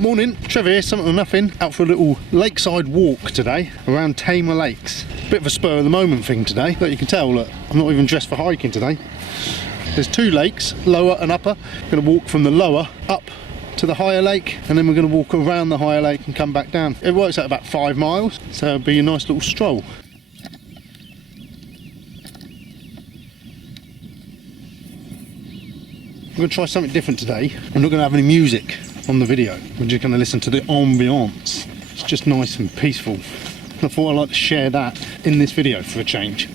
Morning, Trev here, something or nothing. Out for a little lakeside walk today around Tamar Lakes. Bit of a spur of the moment thing today. Look, you can tell, look, I'm not even dressed for hiking today. There's two lakes, lower and upper. We're going to walk from the lower up to the higher lake, and then we're going to walk around the higher lake and come back down. It works out about 5 miles, so it'll be a nice little stroll. We're going to try something different today. I'm not going to have any music on the video. We're just going to listen to the ambience. It's just nice and peaceful. I thought I'd like to share that in this video for a change.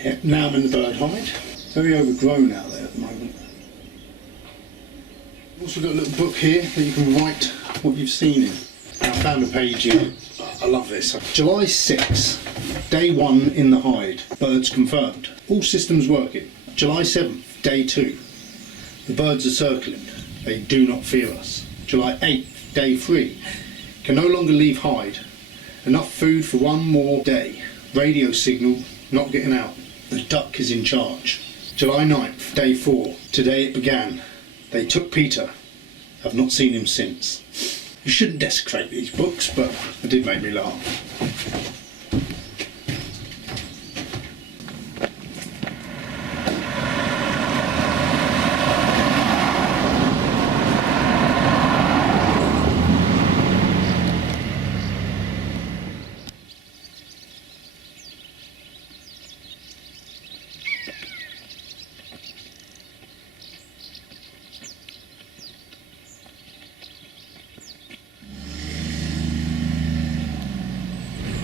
Yeah, now I'm in the bird hide. Very overgrown out there at the moment. I've also got a little book here that you can write what you've seen in. I found a page here. I love this. July 6, day 1 in the hide. Birds confirmed. All systems working. July 7th, day 2. The birds are circling. They do not fear us. July 8th, day 3. Can no longer leave hide. Enough food for one more day. Radio signal not getting out. The duck is in charge. July 9th, day 4. Today it began. They took Peter. I've not seen him since. You shouldn't desecrate these books, but it did make me laugh.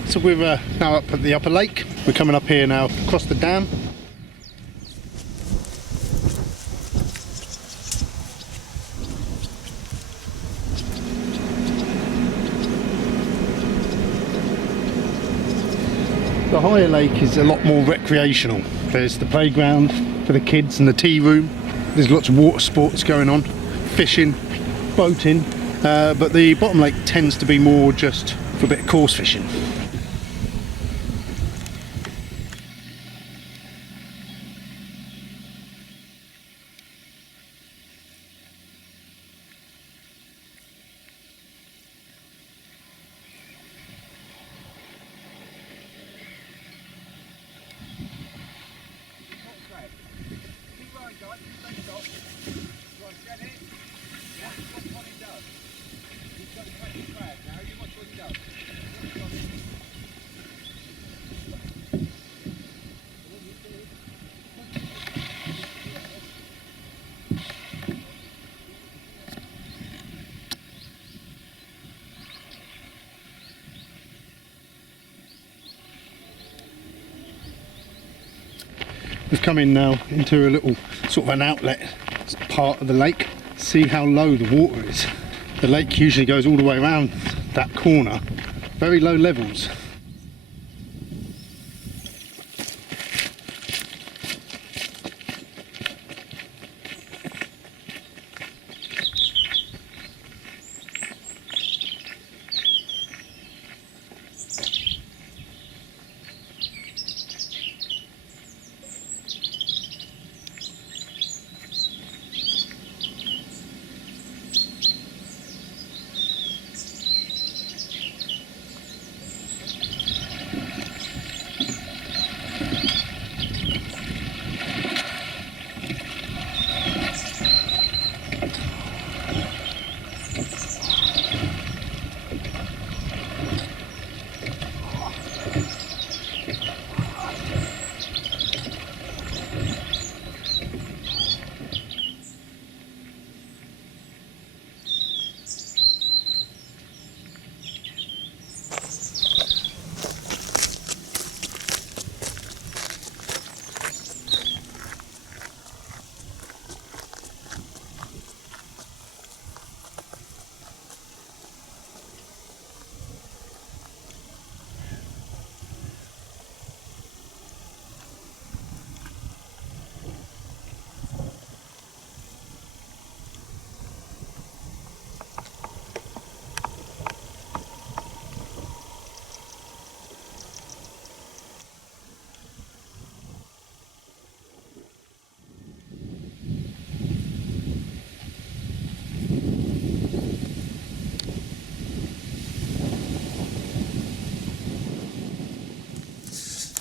So we're now up at the upper lake. We're coming up here now across the dam. The higher lake is a lot more recreational. There's the playground for the kids and the tea room. There's lots of water sports going on, fishing, boating, but the bottom lake tends to be more just for a bit of coarse fishing. We've come in now into a little sort of an outlet part of the lake. See how low the water is. The lake usually goes all the way around that corner. Very low levels.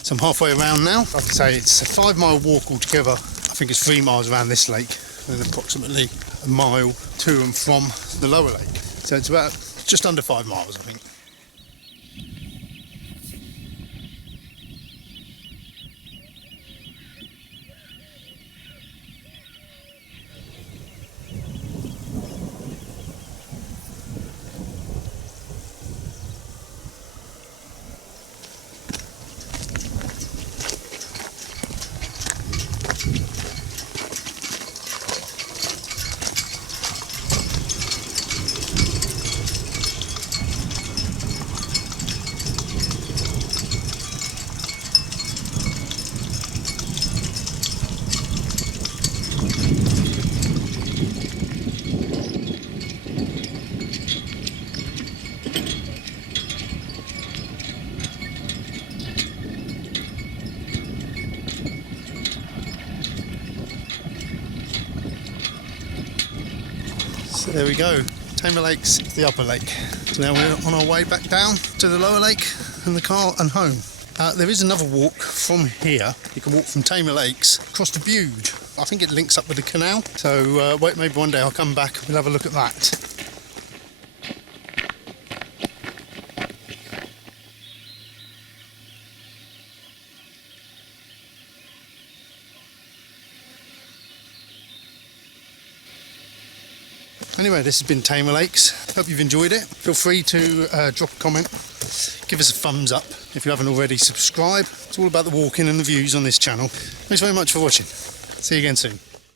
So I'm halfway around now. Like I say, it's a 5-mile walk altogether. I think it's 3 miles around this lake and approximately a mile to and from the lower lake. So it's about just under 5 miles, I think. So there we go, Tamar Lakes, the upper lake. So now we're on our way back down to the lower lake and the car and home. There is another walk from here. You can walk from Tamar Lakes across to Bude. I think it links up with the canal. So wait, maybe one day I'll come back and we'll have a look at that. Anyway, this has been Tamar Lakes. Hope you've enjoyed it. Feel free to drop a comment, give us a thumbs up if you haven't already. Subscribe. It's all about the walking and the views on this channel. Thanks very much for watching. See you again soon.